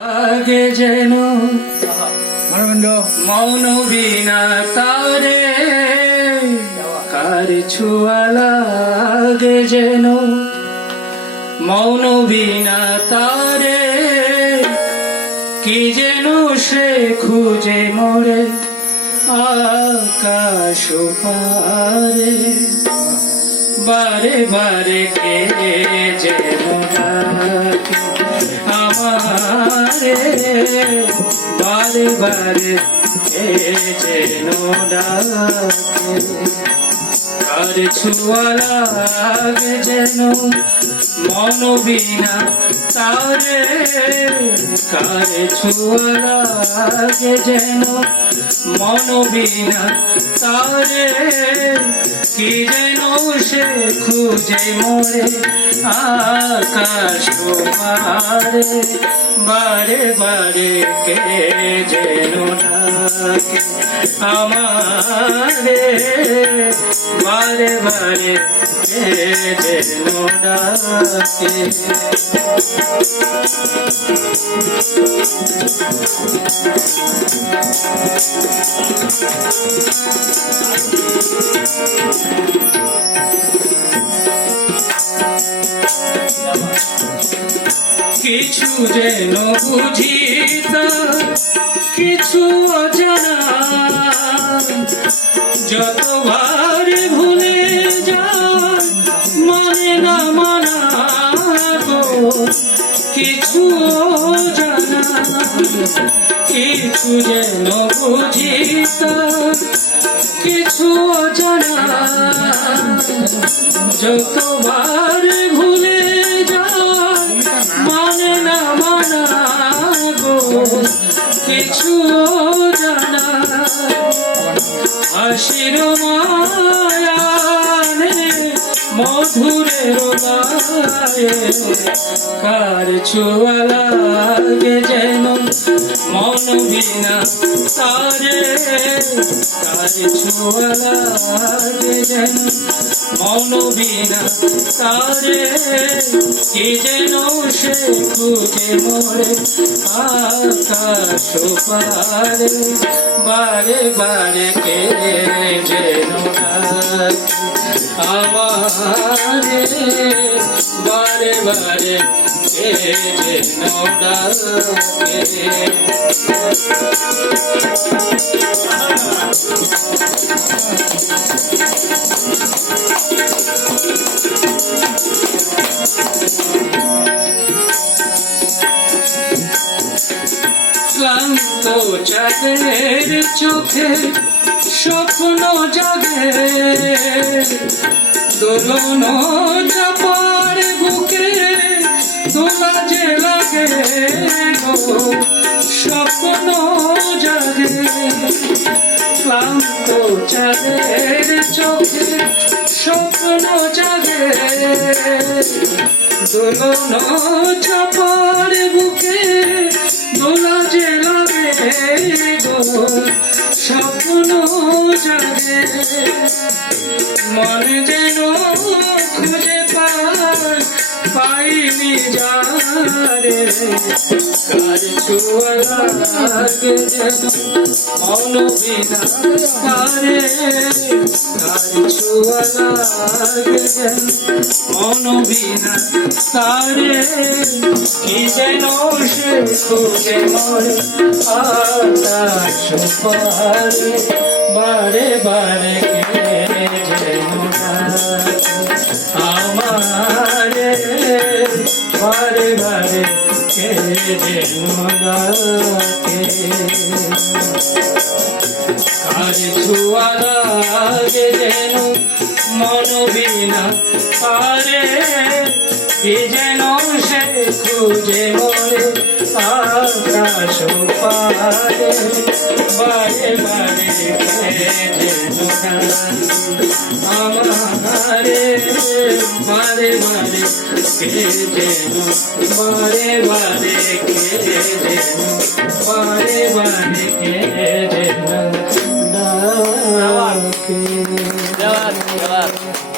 আগে যেন মৌন বিনা তারে কার ছুয়া লাগে যেন মৌন বিনা তারে কি যেন সে খুঁজে মোরে আকাশ পারে বারে বারে কে যেন ডাকে আমারে বারে বারে কে যেন ডাকে আর ছুয়া লাগে যেন মন বিনা তারে কার ছুয়া লাগে যেন মন বিনা তারে কি যেন সে খুঁজে মোরে আকাশ পারে বারে বারে কে যেন ডাকে আমারে বারে বারে কে যেন ডাকে কিছু যেন বুঝিতা কিছু অজানা যতবার ভুলে যায় মানে না মানা গো কিছু অজানা কিছু যেন বুঝিতা কিছু অজানা যতবার ভুলে যায় মানে না মানা গো কিছু জানা হাসির মায়ানে মধুরের গায়ে কার ছোঁয়া লাগে যেন মন বিনা তারে কার ছোঁয়া লাগে যেন মন বিনা তারে কি যেন সে খুঁজে মোরে আকাশ পারে বারে বারে কে যেন ডাকে আমারে বারে বারে কে যেন ডাকে ক্লান্ত চাঁদের চোখে স্বপ্ন জাগে দোলন চাপার বুকে দোলা যে লাগে গো স্বপ্ন জাগে ক্লান্ত চাঁদের চোখে স্বপ্ন জাগে দোলন চাপার বুকে দোলা যে লাগে গো স্বপ্ন জাগে মনে যেন খুঁজে পাইনি যারে কার ছোঁয়া লাগে যেন মন বিনা তারে কার ছোঁয়া লাগে যেন মন বিনা তারে কি যেন সে খুঁজে মোরে আকাশ পারে বারে বারে কে যেন ডাকে আমারে বারে বারে কে যেন ডাকে কার ছোঁয়া লাগে যেন মন বিনা তারে কি যেন সে খুঁজে মোরে আকাশ পারে বারে বারে কে যেন ডাকে আমারে বারে বারে কে যেন বারে বারে কে যেন বারে বারে কে যেন ডাকে